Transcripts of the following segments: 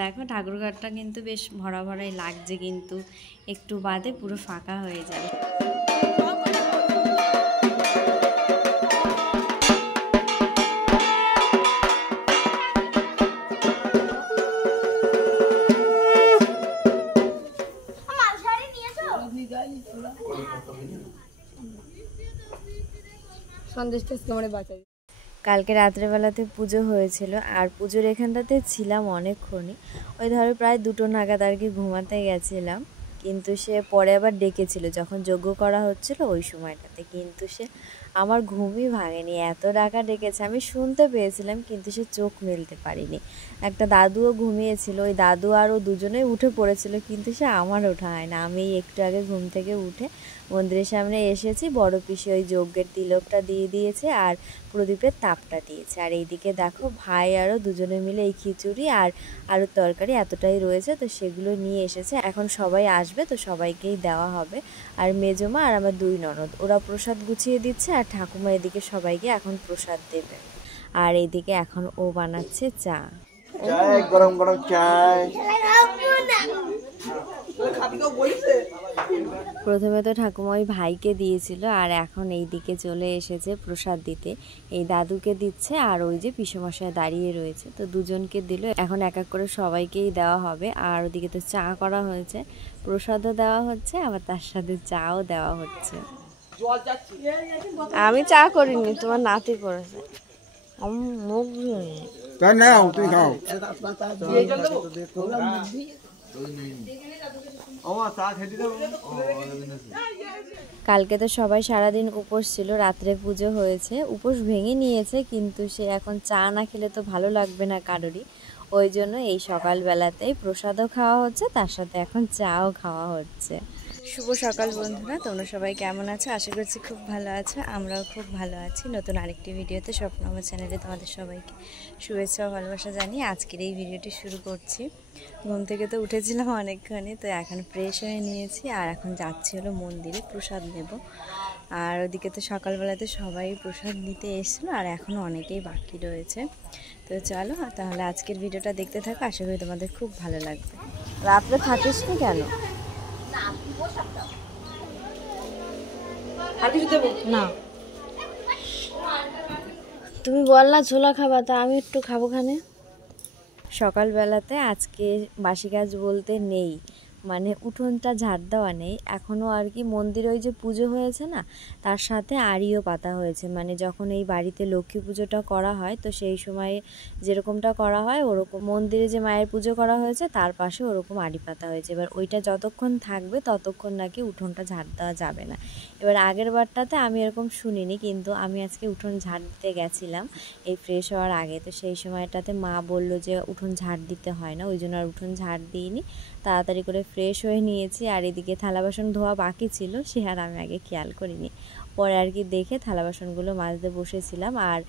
দেখো ঠাকুরঘরটা কিন্তু বেশ ভরা ভরাই লাগছে, কিন্তু একটু বাদে পুরো ফাঁকা হয়ে যাবে। কালকে রাত্রেবেলাতে পুজো হয়েছিল, আর পুজোর এখানটাতে ছিলাম অনেকক্ষণই, ওই ধরো প্রায় 2টো নাগাদ আর কি ঘুমাতে গেছিলাম। কিন্তু সে পরে আবার ডেকেছিল যখন যজ্ঞ করা হচ্ছিল ওই সময়টাতে, কিন্তু সে আমার ঘুমই ভাঙেনি, এত ডাকা ডেকেছে। আমি শুনতে পেয়েছিলাম কিন্তু সে চোখ মেলতে পারিনি। একটা দাদুও ঘুমিয়েছিল, ওই দাদু আর ও দুজনেই উঠে পড়েছিল, কিন্তু সে আমার ওঠা হয় না। আমি একটু আগে ঘুম থেকে উঠে মন্দিরের সামনে এসেছি, বড় পিসি ওই যজ্ঞের তিলকটা দিয়ে দিয়েছে আর প্রদীপের তাপটা দিয়েছে। আর এইদিকে দেখো ভাই আরও দুজনে মিলে এই খিচুড়ি আর আলুর তরকারি এতটাই রয়েছে, তো সেগুলো নিয়ে এসেছে। এখন সবাই আসবে তো সবাইকেই দেওয়া হবে। আর মেজমা আর আমার 2 ননদ ওরা প্রসাদ গুছিয়ে দিচ্ছে, আর ঠাকুমা এদিকে সবাইকে এখন প্রসাদ দেবে। আর এইদিকে এখন ও বানাচ্ছে চা, গরম গরম চাই। প্রথমে তো ঠাকুমা ওই ভাইকে দিয়েছিল, আর এখন এই দিকে চলে এসেছে প্রসাদ দিতে। এই দাদুকে দিচ্ছে, আর ওই যে পিসেমশাই দাঁড়িয়ে রয়েছে, তো দুজনকে দিল। এখন এক এক করে সবাইকেই দেওয়া হবে। আর ওদিকে তো চা করা হয়েছে, প্রসাদও দেওয়া হচ্ছে, আবার তার সাথে চাও দেওয়া হচ্ছে। আমি চা করিনি, তোমার নাতি করেছে। মুখ কালকে তো সবাই সারাদিন উপোস ছিল, রাত্রে পুজো হয়েছে, উপোস ভেঙে নিয়েছে, কিন্তু সে এখন চা না খেলে তো ভালো লাগবে না কারোরই। ওই জন্য এই সকালবেলাতেই প্রসাদও খাওয়া হচ্ছে, তার সাথে এখন চাও খাওয়া হচ্ছে। শুভ সকাল বন্ধুরা, তোমরা সবাই কেমন আছো? আশা করছি খুব ভালো আছো, আমরাও খুব ভালো আছি। নতুন আরেকটি ভিডিওতে স্বপ্নময় চ্যানেলে তোমাদের সবাইকে শুভেচ্ছা ও ভালোবাসা জানিয়ে আজকের এই ভিডিওটি শুরু করছি। ঘুম থেকে তো উঠেছিলাম অনেকক্ষণই, তো এখন ফ্রেশ হয়ে নিয়েছি, আর এখন যাচ্ছি হলো মন্দিরে প্রসাদ নেব। আর ওদিকে তো সকালবেলাতে সবাই প্রসাদ নিতে এসেছিলো, আর এখনও অনেকেই বাকি রয়েছে। তো চলো তাহলে আজকের ভিডিওটা দেখতে থাকো, আশা করি তোমাদের খুব ভালো লাগবে। রাত্রে থাকিস নি কেন? না তুমি বললা ছোলা খাবা, তা আমি একটু খাবো খানে। সকালবেলাতে আজকে বাসি কাজ বলতে নেই, মানে উঠোনটা ঝাড় দেওয়া নেই এখনও আর কি। মন্দিরে ওই যে পুজো হয়েছে না, তার সাথে আড়িও পাতা হয়েছে, মানে যখন এই বাড়িতে লক্ষ্মী পুজোটা করা হয় তো সেই সময়ে যেরকমটা করা হয় ওরকম মন্দিরে যে মায়ের পুজো করা হয়েছে তার পাশে ওরকম আড়ি পাতা হয়েছে। এবার ওইটা যতক্ষণ থাকবে ততক্ষণ নাকি উঠোনটা ঝাড় দেওয়া যাবে না। এবার আগের বারটাতে আমি এরকম শুনিনি, কিন্তু আমি আজকে উঠোন ঝাড় দিতে গেছিলাম এই ফ্রেশ হওয়ার আগে, তো সেই সময়টাতে মা বলল যে উঠোন ঝাড় দিতে হয় না, ওই জন্য আর উঠোন ঝাড় দিইনি, তাড়াতাড়ি করে ফ্রেশ হয়ে নিয়েছি। আর এদিকে থালা বাসন ধোয়া বাকি ছিল, সে আর আমি আগে খেয়াল করিনি, পরে আর কি দেখে থালা বাসনগুলো মাজতে বসেছিলাম। আর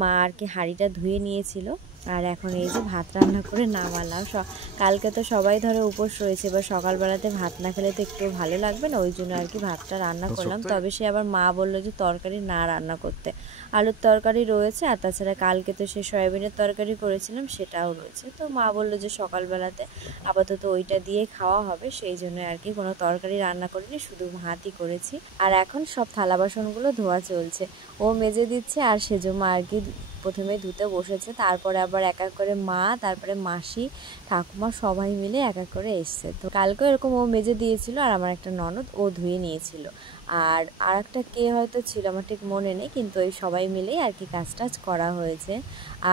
মা আর কি হাঁড়িটা ধুয়ে নিয়েছিল, আর এখন এই যে ভাত রান্না করে নামালাম। কালকে তো সবাই ধরে উপোস রয়েছে, এবার সকালবেলাতে ভাত না খেলে তো একটু ভালো লাগবে না, ওই জন্য আর কি ভাতটা রান্না করলাম। তবে সে আবার মা বললো যে তরকারি না রান্না করতে, আলুর তরকারি রয়েছে, আর তাছাড়া কালকে তো সে সয়াবিনের তরকারি করেছিলাম সেটাও রয়েছে। তো মা বললো যে সকালবেলাতে আপাতত ওইটা দিয়ে খাওয়া হবে, সেই জন্য আর কি কোনো তরকারি রান্না করিনি, শুধু ভাতই করেছি। আর এখন সব থালা বাসনগুলো ধোয়া চলছে, ও মেজে দিচ্ছে, আর সেজমা আর কি প্রথমে ধুতে বসেছে, তারপরে আবার এক এক করে মা, তারপরে মাসি, ঠাকুমা সবাই মিলে এক এক করে এসছে। তো কালকেও এরকম ও মেজে দিয়েছিল, আর আমার একটা ননদ ও ধুয়ে নিয়েছিল, আর একটা কে হয়তো ছিল আমার ঠিক মনে নেই, কিন্তু ওই সবাই মিলেই আর কি কাজ টাজ করা হয়েছে।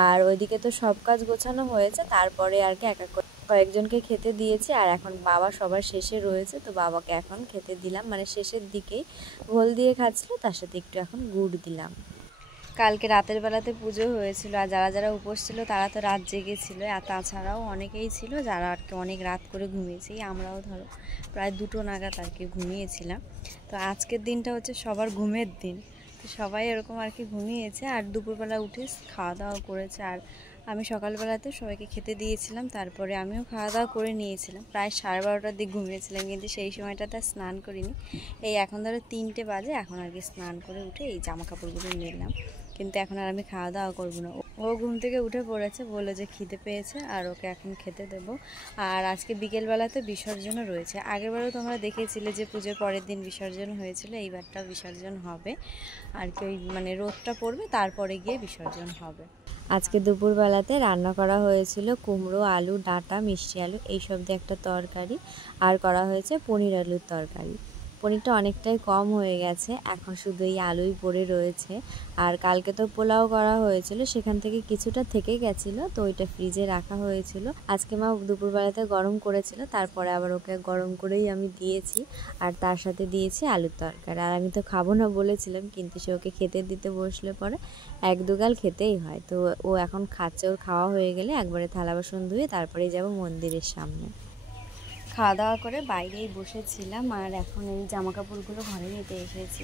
আর ওইদিকে তো সব কাজ গোছানো হয়েছে, তারপরে আর কি এক এক করে কয়েকজনকে খেতে দিয়েছি। আর এখন বাবা সবার শেষে রয়েছে, তো বাবাকে এখন খেতে দিলাম, মানে শেষের দিকেই ঘোল দিয়ে খাচ্ছিল, তার সাথে একটু এখন গুড় দিলাম। কালকে রাতের বেলাতে পুজো হয়েছিল, আর যারা যারা উপোস ছিল তারা তো রাত জেগেছিল, আর তাছাড়াও অনেকেই ছিল যারা আর কি অনেক রাত করে ঘুমিয়েছে। আমরাও ধরো প্রায় 2টো নাগাদ আর কি ঘুমিয়েছিলাম। তো আজকের দিনটা হচ্ছে সবার ঘুমের দিন, তো সবাই এরকম আর কি ঘুমিয়েছে, আর দুপুরবেলা উঠে খাওয়া দাওয়া করেছে। আর আমি সকালবেলাতে সবাইকে খেতে দিয়েছিলাম, তারপরে আমিও খাওয়া দাওয়া করে নিয়েছিলাম, প্রায় 12:30টার দিকে ঘুমিয়েছিলাম, কিন্তু সেই সময়টাতে স্নান করিনি। এই এখন ধরো 3টে বাজে, এখন আর কি স্নান করে উঠে এই জামা কাপড়গুলো নিলাম, কিন্তু এখন আর আমি খাওয়া দাওয়া করবো না। ও ঘুম থেকে উঠে পড়েছে, বললো যে খিদে পেয়েছে আর ওকে এখন খেতে দেব। আর আজকে বিকেলবেলাতে বিসর্জনও রয়েছে। আগেরবারও তোমরা দেখেছিলে যে পুজোর পরের দিন বিসর্জন হয়েছিল, এইবারটাও বিসর্জন হবে আর কি। ওই মানে রোদটা পড়বে তারপরে গিয়ে বিসর্জন হবে। আজকে দুপুরবেলাতে রান্না করা হয়েছিল কুমড়ো, আলু, ডাঁটা, মিষ্টি আলু এইসব দিয়ে একটা তরকারি, আর করা হয়েছে পনির আলুর তরকারি। পনিরটা অনেকটাই কম হয়ে গেছে, এখন শুধু এই আলুই পড়ে রয়েছে। আর কালকে তো পোলাও করা হয়েছিল, সেখান থেকে কিছুটা থেকে গেছিলো, তো ওইটা ফ্রিজে রাখা হয়েছিল। আজকে মা দুপুরবেলাতে গরম করেছিল, তারপরে আবার ওকে গরম করেই আমি দিয়েছি। আর তার সাথে দিয়েছি আলুর তরকারি। আর আমি তো খাবো না বলেছিলাম, কিন্তু সে ওকে খেতে দিতে বসলে পরে এক দুগাল খেতেই হয়। তো ও এখন খাচ্ছে, ওর খাওয়া হয়ে গেলে একবারে থালা বাসন ধুয়ে তারপরেই যাব মন্দিরের সামনে। খাওয়া দাওয়া করে বাইরেই বসেছিলাম, আর এখন এই জামা কাপড়গুলো ঘরে নিতে এসেছি।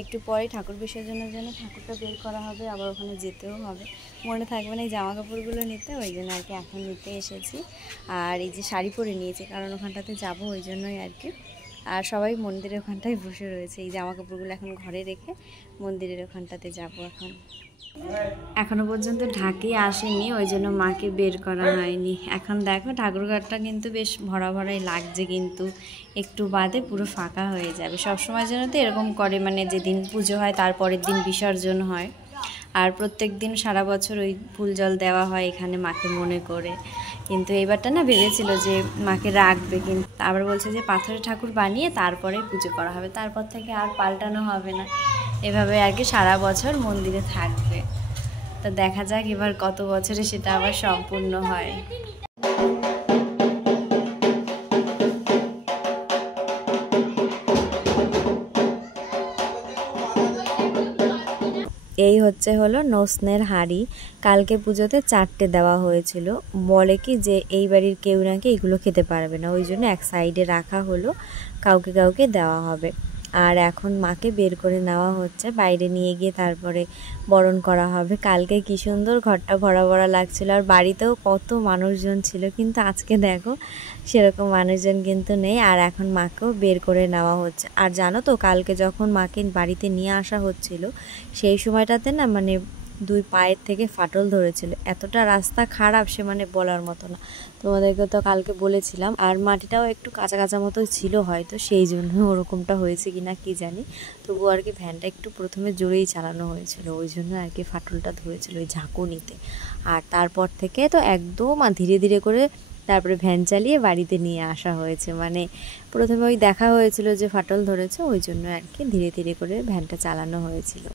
একটু পরে ঠাকুর বিসর্জনের জন্য ঠাকুরটা বের করা হবে, আবার ওখানে যেতেও হবে, মনে থাকবে না এই জামা কাপড়গুলো নিতে, ওই জন্য আর কি এখন নিতে এসেছি। আর এই যে শাড়ি পরে নিয়েছি, কারণ ওখানটাতে যাবো ওই জন্যই আর কি। আর সবাই মন্দিরের ওখানটায় বসে রয়েছে, এই জামা কাপড়গুলো এখন ঘরে রেখে মন্দিরের ওখানটাতে যাব। এখনো পর্যন্ত ঢাকি আসেনি, ওই জন্য মাকে বের করা হয়নি। এখন দেখো ঠাকুরঘরটা কিন্তু বেশ ভরা ভরাই লাগছে, কিন্তু একটু বাদে পুরো ফাঁকা হয়ে যাবে। সবসময় জন্য তো এরকম করে, মানে যেদিন পুজো হয় তারপরের দিন বিসর্জন হয়। আর প্রত্যেক দিন সারা বছর ওই ফুল জল দেওয়া হয় এখানে মাকে মনে করে। কিন্তু এবারটা না ভেবেছিল যে মাকে রাখবে, কিন্তু আবার বলছে যে পাথরের ঠাকুর বানিয়ে তারপরে পুজো করা হবে, তারপর থেকে আর পাল্টানো হবে না। এভাবে আর কি সারা বছর মন্দিরে থাকবে। তো দেখা যাক এবার কত বছরে সেটা আবার সম্পূর্ণ হয়। এই হলো নসনের হাঁড়ি। কালকে পুজোতে 4টে দেওয়া হয়েছিল। বলে কি যে এই বাড়ির কেউ নাকি এগুলো খেতে পারবে না, ওই জন্য এক সাইডে রাখা হলো, কাউকে কাউকে দেওয়া হবে। আর এখন মাকে বের করে নেওয়া হচ্ছে, বাইরে নিয়ে গিয়ে তারপরে বরণ করা হবে। কালকে কি সুন্দর ঘরটা ভরা ভরা লাগছিল, আর বাড়িতেও কত মানুষজন ছিল, কিন্তু আজকে দেখো সেরকম মানুষজন কিন্তু নেই। আর এখন মাকেও বের করে নেওয়া হচ্ছে। আর জানো তো কালকে যখন মাকে বাড়িতে নিয়ে আসা হচ্ছিল, সেই সময়টাতে না মানে 2 পায়ের থেকে ফাটল ধরেছিল, এতটা রাস্তা খারাপ সে মানে বলার মতো না। তোমাদেরকে তো কালকে বলেছিলাম। আর মাটিটাও একটু কাঁচা কাঁচা মতো ছিল, হয়তো সেই জন্য ওরকমটা হয়েছে কিনা কি জানি। তবু আর কি ভ্যানটা একটু প্রথমে জোরেই চালানো হয়েছিল, ওই জন্য আর কি ফাটলটা ধরেছিল ওই ঝাঁকুনিতে। আর তারপর থেকে তো একদম ধীরে ধীরে করে তারপরে ভ্যান চালিয়ে বাড়িতে নিয়ে আসা হয়েছে। মানে প্রথমে ওই দেখা হয়েছিল যে ফাটল ধরেছে, ওই জন্য আর কি ধীরে ধীরে করে ভ্যানটা চালানো হয়েছিল।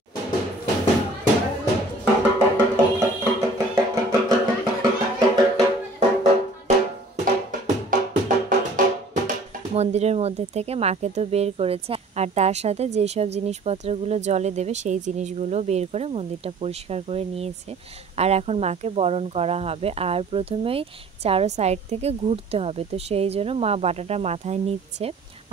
মন্দিরের মধ্যে থেকে মাকে তো বের করেছে, আর তার সাথে যেসব জিনিসপত্রগুলো জলে দেবে সেই জিনিসগুলো বের করে মন্দিরটা পরিষ্কার করে নিয়েছে। আর এখন মাকে বরণ করা হবে। আর প্রথমেই চারো সাইড থেকে ঘুরতে হবে, তো সেই জন্য মা বাটাটা মাথায় নিচ্ছে।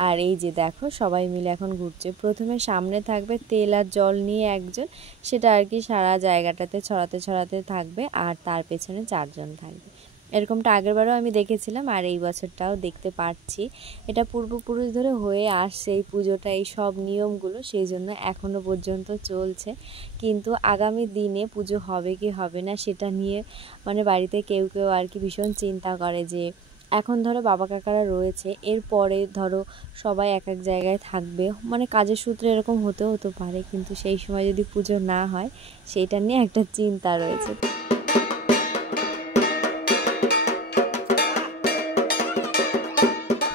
আর এই যে দেখো সবাই মিলে এখন ঘুরছে। প্রথমে সামনে থাকবে তেল আর জল নিয়ে একজন, সেটা আর কি সারা জায়গাটাতে ছড়াতে ছড়াতে থাকবে, আর তার পেছনে 4 জন থাকবে। এরকমটা আগেরবারও আমি দেখেছিলাম, আর এই বছরটাও দেখতে পাচ্ছি। এটা পূর্বপুরুষ ধরে হয়ে আসছে এই পুজোটা, এই সব নিয়মগুলো, সেই জন্য এখনও পর্যন্ত চলছে। কিন্তু আগামী দিনে পুজো হবে কি হবে না সেটা নিয়ে মানে বাড়িতে কেউ কেউ আর কি ভীষণ চিন্তা করে যে এখন ধরো বাবা কাকারা রয়েছে, এরপরে ধরো সবাই এক এক জায়গায় থাকবে, মানে কাজের সূত্রে এরকম হতে পারে, কিন্তু সেই সময় যদি পুজো না হয় সেইটা নিয়ে একটা চিন্তা রয়েছে।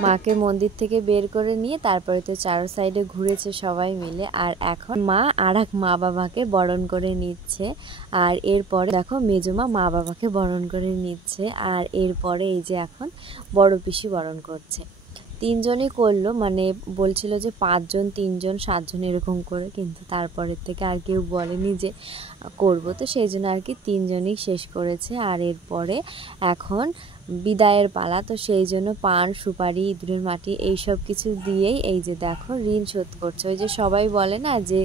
মাকে মন্দির থেকে বের করে নিয়ে তারপরে তো চারো সাইডে ঘুরেছে সবাই মিলে। আর এখন মা আর এক মা বাবাকে বরণ করে নিচ্ছে। আর এরপরে দেখো মেজমা মা বাবাকে বরণ করে নিচ্ছে। আর এরপরে এই যে এখন বড় পিসি বরণ করছে। 3 জনই করলো, মানে বলছিল যে 5 জন 3 জন 7 জন এরকম করে, কিন্তু তারপরের থেকে আর কেউ বলেনি যে করব, তো সেই জন্য আর কি 3 জনই শেষ করেছে। আর এরপরে এখন বিদায়ের পালা, তো সেই জন্য পান সুপারি ইঁদুরের মাটি এইসব কিছু দিয়েই এই যে দেখো ঋণ শোধ করছে। ওই যে সবাই বলে না যে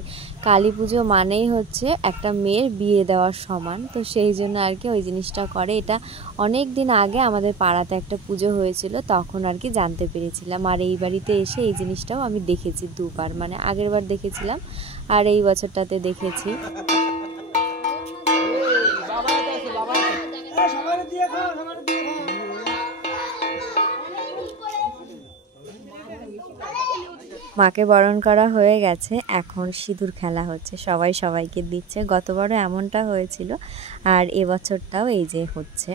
কালী পুজো মানেই হচ্ছে একটা মেয়ের বিয়ে দেওয়ার সমান, তো সেই জন্য আর কি ওই জিনিসটা করে। এটা অনেক দিন আগে আমাদের পাড়াতে একটা পুজো হয়েছিল, তখন আর কি জানতে পেরেছিলাম। আর এই বাড়িতে এসে এই জিনিসটাও আমি দেখেছি 2 বার, মানে আগের বার দেখেছিলাম আর এই বছরটাতে দেখেছি। মাকে বরণ করা হয়ে গেছে, এখন সিঁদুর খেলা হচ্ছে, সবাই সবাইকে দিচ্ছে। গতবারও এমনটা হয়েছিল আর এবছরটাও এই যে হচ্ছে।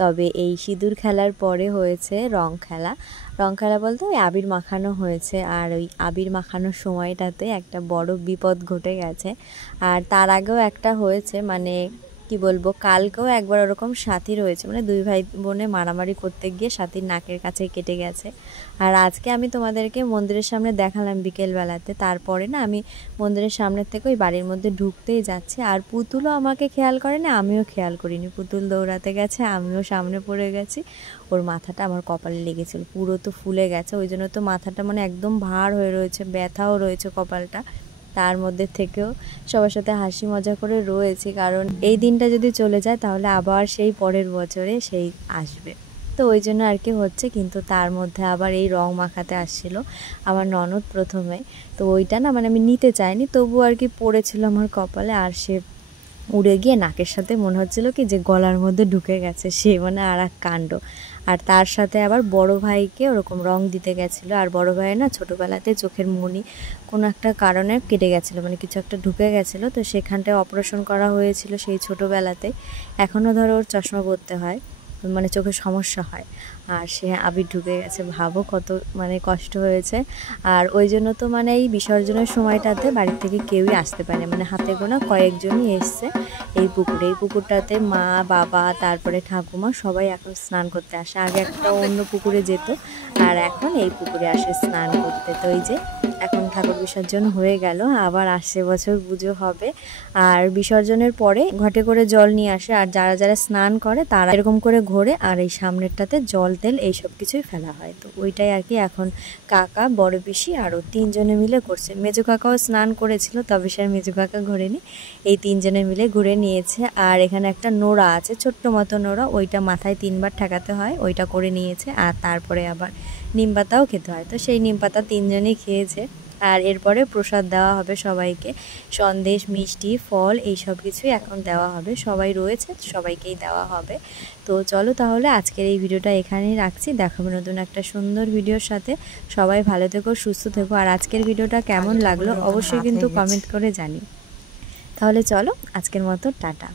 তবে এই সিঁদুর খেলার পরে হয়েছে রং খেলা। রং খেলা বলতে ওই আবির মাখানো হয়েছে, আর ওই আবির মাখানোর সময়টাতে একটা বড় বিপদ ঘটে গেছে। আর তার আগেও একটা হয়েছে, মানে কি বলবো, কালকেও একবার ওরকম সাথী রয়েছে, মানে দুই ভাই বোনে মারামারি করতে গিয়ে সাথীর নাকের কাছে কেটে গেছে। আর আজকে আমি তোমাদেরকে মন্দিরের সামনে দেখালাম বিকেলবেলাতে, তারপরে না আমি মন্দিরের সামনের থেকে ওই বাড়ির মধ্যে ঢুকতেই যাচ্ছি, আর পুতুলও আমাকে খেয়াল করেনি, আমিও খেয়াল করিনি। পুতুল দৌড়াতে গেছে, আমিও সামনে পড়ে গেছি। ওর মাথাটা আমার কপালে লেগেছিল, পুরো তো ফুলে গেছে, ওই জন্য তো মাথাটা মানে একদম ভার হয়ে রয়েছে, ব্যথাও রয়েছে কপালটা। তার মধ্যে থেকেও সবার সাথে হাসি মজা করে রয়েছি, কারণ এই দিনটা যদি চলে যায় তাহলে আবার সেই পরের বছরে সেই আসবে। তো ওই জন্য আর কি হচ্ছে, কিন্তু তার মধ্যে আবার এই রং মাখাতে আসছিল আমার ননদ প্রথমে। তো ওইটা না মানে আমি নিতে চাইনি, তবু আর কি পড়েছিল আমার কপালে, আর সে উড়ে গিয়ে নাকের সাথে মনে হচ্ছিল কি যে গলার মধ্যে ঢুকে গেছে, সে মানে আর এক কাণ্ড। আর তার সাথে আবার বড় ভাইকে ওরকম রং দিতে গেছিলো, আর বড় ভাইয়ের না ছোটোবেলাতে চোখের মণি কোনো একটা কারণে কেটে গেছিলো, মানে কিছু একটা ঢুকে গেছিলো, তো সেখানটায় অপারেশন করা হয়েছিল সেই ছোটোবেলাতে। এখনও ধরো ওর চশমা পরতে হয়, মানে চোখের সমস্যা হয়, আর সে আবির ঢুকে গেছে। ভাবো কত মানে কষ্ট হয়েছে। আর ওই জন্য তো মানে এই বিসর্জনের সময়টাতে বাড়ি থেকে কেউই আসতে পারে, মানে হাতে গোনা কয়েকজনই এসছে এই পুকুরে। এই পুকুরটাতে মা বাবা তারপরে ঠাকুমা সবাই এখন স্নান করতে আসে। আগে একটা অন্য পুকুরে যেত, আর এখন এই পুকুরে আসে স্নান করতে। তো এই যে এখন ঠাকুর বিসর্জন হয়ে গেল, আবার আসছে বছর পুজো হবে। আর বিসর্জনের পরে ঘটে করে জল নিয়ে আসে, আর যারা যারা স্নান করে তারা এরকম করে ঘোরে, আর এই সামনেরটাতে জল তেল এইসব কিছুই ফেলা হয়। তো ওইটাই আর কি এখন কাকা, বড় পিসি আরও তিনজনে মিলে করছে। মেজো কাকাও স্নান করেছিল, তবে সে মেজো কাকা ঘোরেনি, এই তিনজনে মিলে ঘুরে নিয়েছে। আর এখানে একটা নোড়া আছে, ছোট্ট মতো নোড়া, ওইটা মাথায় 3বার ঠেকাতে হয়, ওইটা করে নিয়েছে। আর তারপরে আবার নিম পাতাও খেতে হয়, তো সেই নিম পাতা তিনজনেই খেয়েছে। আর এরপরে প্রসাদ দেওয়া হবে সবাইকে, সন্দেশ, মিষ্টি, ফল এই সব কিছুই এখন দেওয়া হবে। সবাই রয়েছে, সবাইকেই দেওয়া হবে। তো চলো তাহলে আজকের এই ভিডিওটা এখানেই রাখছি, দেখাবো নতুন একটা সুন্দর ভিডিওর সাথে। সবাই ভালো থেকো, সুস্থ থেকো। আর আজকের ভিডিওটা কেমন লাগলো অবশ্যই কিন্তু কমেন্ট করে জানিও। তাহলে চলো আজকের মতো টাটা।